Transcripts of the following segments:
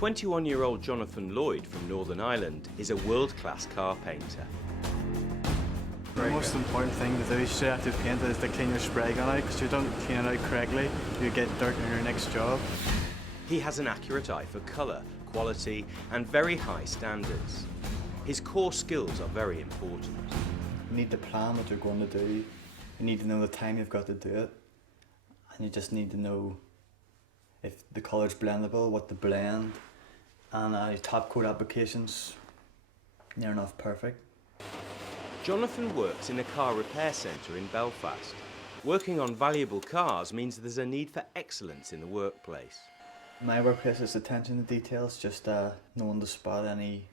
21-year-old Jonathan Lloyd from Northern Ireland is a world-class car painter. The most important thing to do straight after paint is to clean your spray gun out, because if you don't clean it out correctly, you get dirt in your next job. He has an accurate eye for colour, quality and very high standards. His core skills are very important. You need to plan what you're going to do, you need to know the time you've got to do it, and you just need to know if the colour's blendable, what to blend, and top coat applications, near enough perfect. Jonathan works in a car repair centre in Belfast. Working on valuable cars means there's a need for excellence in the workplace. My workplace is attention to details, just knowing to spot anything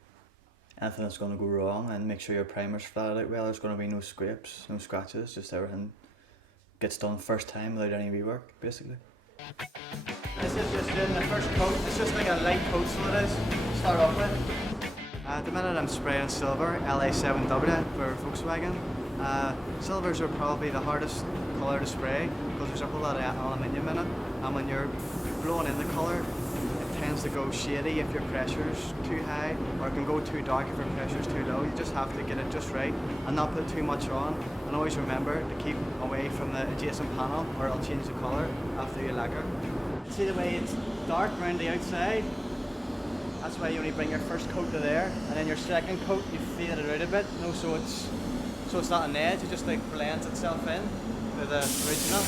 that's going to go wrong and make sure your primer's flatted out well. There's going to be no scrapes, no scratches, just everything gets done first time without any rework, basically. This is just doing the first coat. It's just like a light coat, so it is, to start off with. At the minute I'm spraying silver, LA7W for Volkswagen. Silvers are probably the hardest colour to spray because there's a whole lot of aluminium in it, and when you're blowing in the colour, it tends to go shady if your pressure's too high, or it can go too dark if your pressure's too low. You just have to get it just right and not put too much on, and always remember to keep away from the adjacent panel or it'll change the colour after you lacquer. See the way it's dark around the outside? That's why you only bring your first coat to there, and then your second coat you fade it out a bit, you know, so it's not an edge, it just like blends itself in to the original.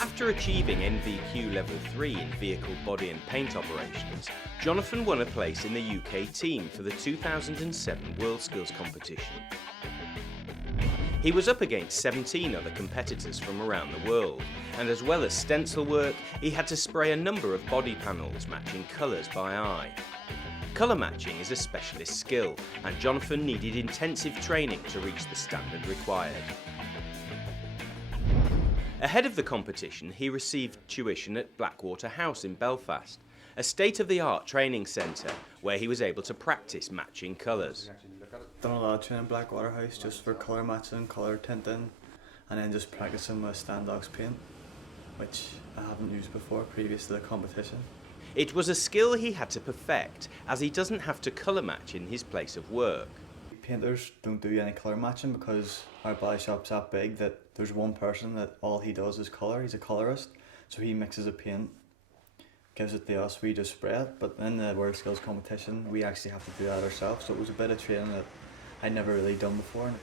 After achieving NVQ level 3 in vehicle body and paint operations, Jonathan won a place in the UK team for the 2007 WorldSkills competition. He was up against 17 other competitors from around the world, and as well as stencil work, he had to spray a number of body panels matching colours by eye. Colour matching is a specialist skill, and Jonathan needed intensive training to reach the standard required. Ahead of the competition, he received tuition at Blackwater House in Belfast, a state-of-the-art training centre where he was able to practice matching colours. Done a lot of training in Blackwater House just for colour matching, colour tinting, and then just practicing with Standox paint, which I haven't used before previous to the competition. It was a skill he had to perfect, as he doesn't have to colour match in his place of work. Painters don't do any colour matching because our body shop's that big that there's one person that all he does is colour. He's a colourist, so he mixes a paint, gives it to us, we just spray it. But in the WorldSkills competition, we actually have to do that ourselves, so it was a bit of training that I'd never really done before. And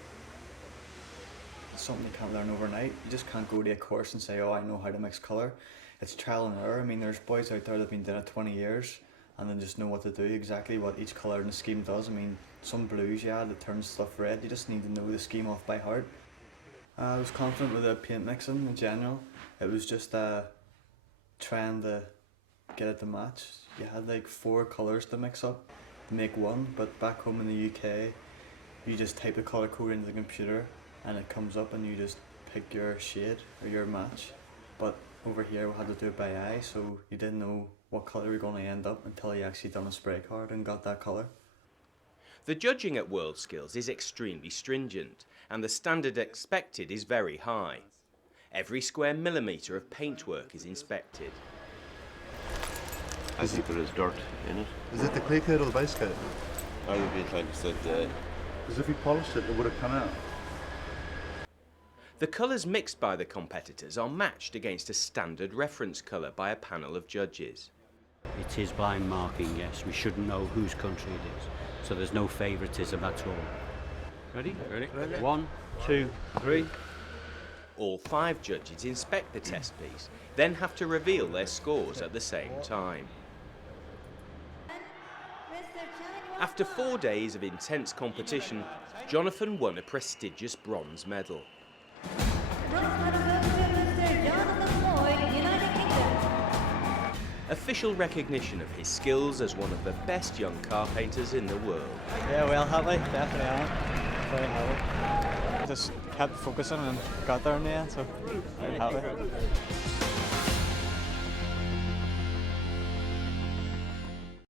it's something you can't learn overnight. You just can't go to a course and say, oh, I know how to mix colour. It's trial and error. I mean, there's boys out there that have been doing it 20 years and then just know what to do, exactly what each colour in the scheme does. I mean, some blues you add that turns stuff red, you just need to know the scheme off by heart. I was confident with the paint mixing in general. It was just trying to get it to match. You had like 4 colours to mix up to make one, but back home in the UK, you just type the colour code into the computer and it comes up and you just pick your shade or your match. But over here we had to do it by eye, so you didn't know what colour you were going to end up until you actually done a spray card and got that colour. The judging at WorldSkills is extremely stringent, and the standard expected is very high. Every square millimetre of paintwork is inspected. I think there is dirt in it. Is it the clay coat or the base coat? I would be inclined to say yeah. Because if you polished it, it would have come out. The colours mixed by the competitors are matched against a standard reference colour by a panel of judges. It is blind marking, yes. We shouldn't know whose country it is. So there's no favouritism at all. Ready? Ready? 1, 2, 3. All 5 judges inspect the test piece, then have to reveal their scores at the same time. After 4 days of intense competition, Jonathan won a prestigious bronze medal. Official recognition of his skills as one of the best young car painters in the world. Yeah, well happy, definitely am. Very happy. Just kept focusing and got there in the end, so very happy.